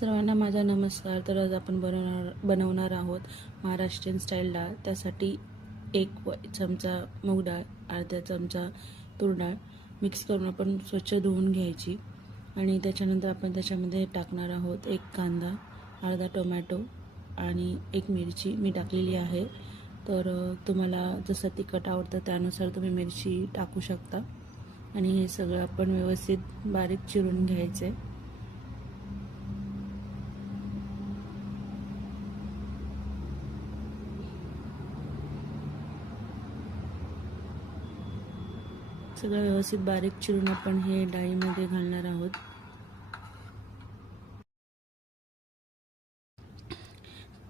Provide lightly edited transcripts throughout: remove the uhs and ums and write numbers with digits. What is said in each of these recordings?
सर्वांना माझा नमस्कार. तर आज आपण बनवणार आहोत महाराष्ट्रीयन स्टाईल डाळ. त्यासाठी 1 चमचा मूग डाळ, अर्धा चमचा तूर डाळ मिक्स करून आपण स्वच्छ धुवून घ्यायची. आणि त्याच्यानंतर आपण त्याच्यामध्ये टाकणार आहोत 1 कांदा, अर्धा टोमॅटो आणि 1 मिरची मी टाकलेली आहे. तर तुम्हाला जसं तिखट आवडतं त्यानुसार तुम्ही मिरची टाकू शकता. आणि हे सगळं आपण व्यवस्थित बारीक चिरून घ्यायचं आहे. सगळं व्यवस्थित बारीक चिरून आपण हे डाळीमध्ये घालणार आहोत.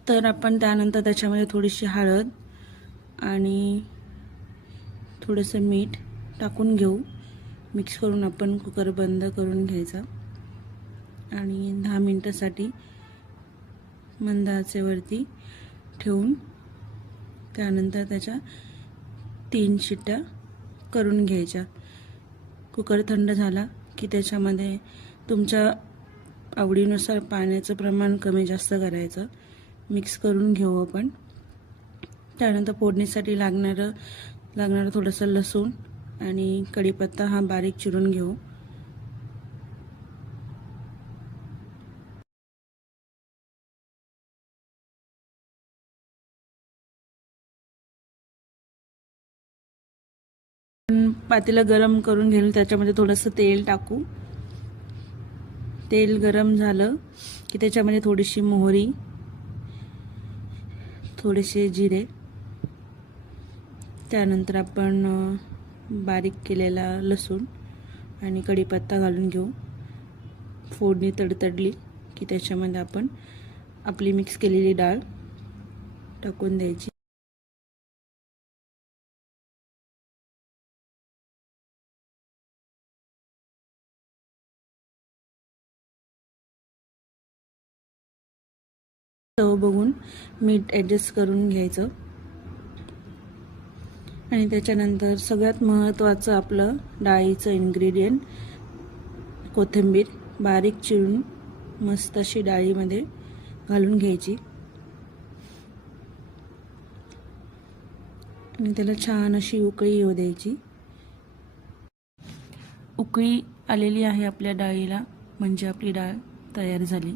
तर आपण त्यानंतर त्याच्यामध्ये थोडीशी हळद आणि थोडंसं मीठ टाकून घेऊ. मिक्स करून आपण कुकर बंद करून घ्यायचा आणि 10 मिनिटासाठी मंद आचेवरती ठेवून त्यानंतर त्याच्या 3 शिट्ट्या करून घ्यायच्या. कुकर थंड झाला की त्याच्यामध्ये तुमच्या आवडीनुसार पाण्याचं प्रमाण कमी जास्त करायचं. मिक्स करून घेऊ आपण. त्यानंतर फोडणीसाठी लागणारं थोडंसं लसूण आणि कढीपत्ता हा बारीक चिरून घेऊ. पातेलं गरम करून घेऊ. त्याच्यामध्ये थोडंसं तेल टाकू. तेल गरम झालं की त्याच्यामध्ये थोडीशी मोहरी, थोडेसे जिरे, त्यानंतर आपण बारीक केलेला लसूण आणि कढीपत्ता घालून घेऊ. फोडणी तडतडली की त्याच्यामध्ये आपण आपली मिक्स केलेली डाळ टाकून द्यायची. चव बघून मीठ ॲडजस्ट करून घ्यायचं. आणि त्याच्यानंतर सगळ्यात महत्त्वाचं आपलं डाळीचं इन्ग्रेडियंट कोथिंबीर बारीक चिरून मस्त अशी डाळीमध्ये घालून घ्यायची आणि त्याला छान अशी उकळी येऊ द्यायची. उकळी आलेली आहे आपल्या डाळीला म्हणजे आपली डाळ तयार झाली.